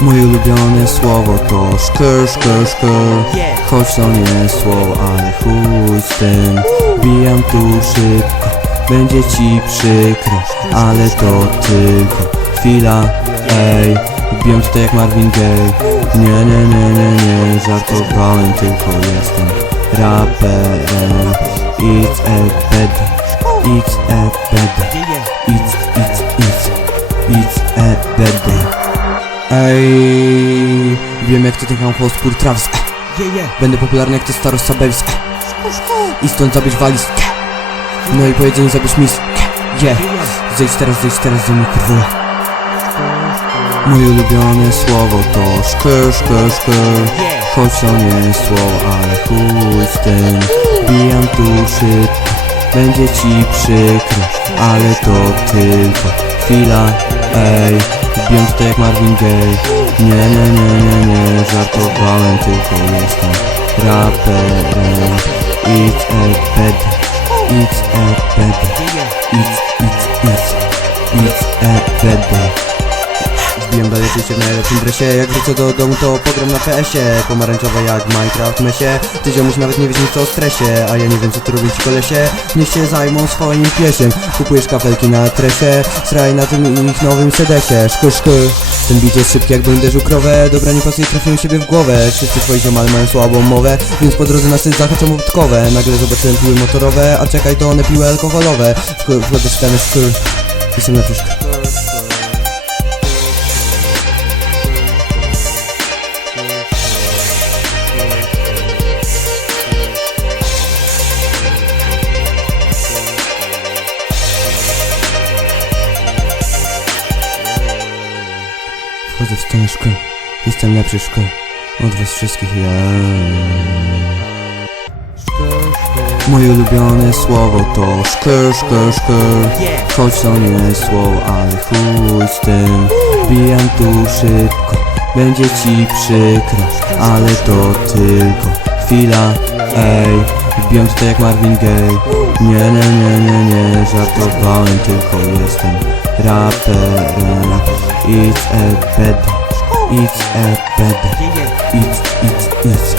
Moje ulubione słowo to szker, szker, szker Choć to nie słowo, ale chuj z tym Bijam tu szybko, będzie ci przykro Ale to tylko chwila, ej Biją tutaj jak Marvin Gaye Nie, nie, nie, nie, nie Żartowałem, tylko jestem raperem It's a bad, it's a bad It's, it's, it's, it's a day Ej, wiem jak to ten Hotspur Travis eh. Yeah, yeah. Będę popularny jak to starosta Bevis eh. I stąd zabierz waliz eh. No i po jedzeniu zabierz mis eh. Yeah, zejdź teraz, zejdź teraz ze mnie kurwa Moje ulubione słowo to szker, szker, szker Choć to nie słowo, ale chuj z tym Bijam tu szybko, będzie ci przykro Ale to tylko chwila, ej Biją tutaj jak Marvin Gaye. Nie, nie, nie, nie, nie Żartowałem, tylko jestem raperem. It's a bad, it's a bad It's, it's, it's, it's a bad Wbijam dalej oczywiście w najlepszym dresie. Jak wrócę do domu to pogram na PS-ie Pomarańczowe jak Minecraft mesie. Ty ziomuś nawet nie wiesz nic o stresie A ja nie wiem co tu robią ci kolesie. Niech się zajmą swoim piesiem. Kupujesz kafelki na tresie. Sraj na tym ich nowym sedesie. Szku, szku Ten bicie jest szybki jakbym uderzył krowę. Dobra nie pasuje trafiłem siebie w głowę. Wszyscy twoi ziomale mają słabą mowę Więc po drodze na szczyt zahaczam obtkowe Nagle zobaczyłem piły motorowe A czekaj to one piły alkoholowe. Wch- Wchodzę w ten szkur Jestem na pyszku W szkoły. Jestem lepszy w szkole. Od was wszystkich ja. Moje ulubione słowo to szker, szker, szker. Choć to nie słowo, ale chuj z tym. Bijam tu szybko, będzie ci przykro. Ale to tylko chwila, ej. Wbijam tutaj jak Marvin Gaye. Nie, nie, nie, nie, nie, żartowałem, tylko jestem raperem. It's a bad, it's a bad, Yeah, yeah. it's, it's, it's,